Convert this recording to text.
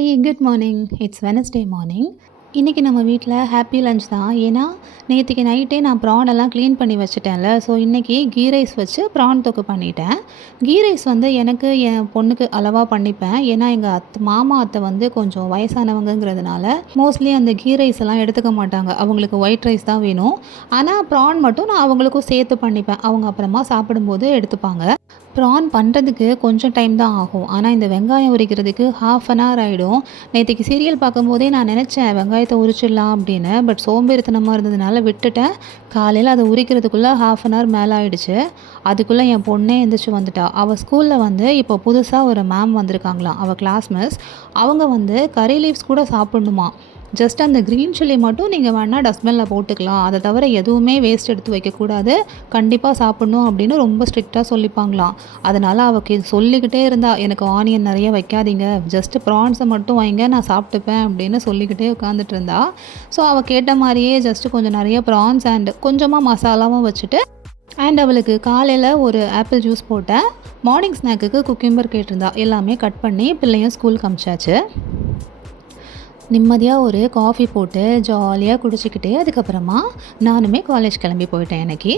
Hi good morning. It's Wednesday morning. இன்றைக்கி நம்ம வீட்டில் ஹாப்பி லஞ்ச் தான். ஏன்னா நேற்றுக்கு நைட்டே நான் ப்ரான் எல்லாம் க்ளீன் பண்ணி வச்சுட்டேன்ல. ஸோ இன்றைக்கி கீ ரைஸ் வச்சு ப்ரான் தொக்கு பண்ணிட்டேன். கீ ரைஸ் வந்து எனக்கு என் பொண்ணுக்கு அளவாக பண்ணிப்பேன். ஏன்னா எங்கள் மாமா அத்தை வந்து கொஞ்சம் வயசானவங்கங்கிறதுனால மோஸ்ட்லி அந்த கீ ரைஸ் எல்லாம் எடுத்துக்க மாட்டாங்க. அவங்களுக்கு ஒயிட் ரைஸ் தான் வேணும். ஆனால் ப்ரான் மட்டும் நான் அவங்களுக்கும் சேர்த்து பண்ணிப்பேன். அவங்க அப்புறமா சாப்பிடும்போது எடுத்துப்பாங்க. ப்ரான் பண்ணுறதுக்கு கொஞ்சம் டைம் தான் ஆகும். ஆனால் இந்த வெங்காயம் உரிக்கிறதுக்கு ½ அன் ஹவர் ஆகிடும். நேற்றுக்கு சீரியல் பார்க்கும்போதே நான் நினச்சேன் வெங்காயத்தை உரிச்சிடலாம் அப்படின்னு. பட் சோம்பேறித்தனமாக இருந்ததுனால விட்டுட்டேன். காலையில் அதை உரிக்கிறதுக்குள்ளே ½ அன் ஹவர் மேலே ஆகிடுச்சு. அதுக்குள்ளே என் பொண்ணே எந்திரிச்சு வந்துட்டா. அவள் ஸ்கூலில் வந்து இப்போ புதுசாக ஒரு மேம் வந்திருக்காங்களாம், அவள் கிளாஸ் மிஸ். அவங்க வந்து கறி லீவ்ஸ் கூட சாப்பிடணுமா. ஜஸ்ட் அந்த க்ரீன் சில்லி மட்டும் நீங்கள் வேணால் டஸ்ட்பினில் போட்டுக்கலாம், அதை தவிர எதுவுமே வேஸ்ட் எடுத்து வைக்கக்கூடாது, கண்டிப்பாக சாப்பிட்ணும் அப்படின்னு ரொம்ப ஸ்ட்ரிக்டாக சொல்லிப்பாங்களாம். அதனால் அவளுக்கு சொல்லிக்கிட்டே இருந்தா, எனக்கு ஆனியன் நிறைய வைக்காதீங்க, ஜஸ்ட்டு ப்ரான்ஸை மட்டும் வைங்க, நான் சாப்பிட்டுப்பேன் அப்படின்னு சொல்லிக்கிட்டே உட்காந்துட்டு இருந்தா. ஸோ அவள் கேட்ட மாதிரியே ஜஸ்ட்டு கொஞ்சம் நிறைய ப்ரான்ஸ் அண்ட் கொஞ்சமாக மசாலாவும் வச்சுட்டு அண்ட் அவளுக்கு காலையில் ஒரு ஆப்பிள் ஜூஸ் போட்டேன். மார்னிங் ஸ்நாக்குக்கு குக்கும்பர் கேட்டிருந்தா. எல்லாமே கட் பண்ணி பிள்ளையும் ஸ்கூலுக்கு அனுப்பிச்சாச்சு. நிம்மதியாக ஒரு காஃபி போட்டு ஜாலியாக குடிச்சிக்கிட்டு அதுக்கப்புறமா நானுமே காலேஜ் கிளம்பி போயிட்டேன். எனக்கு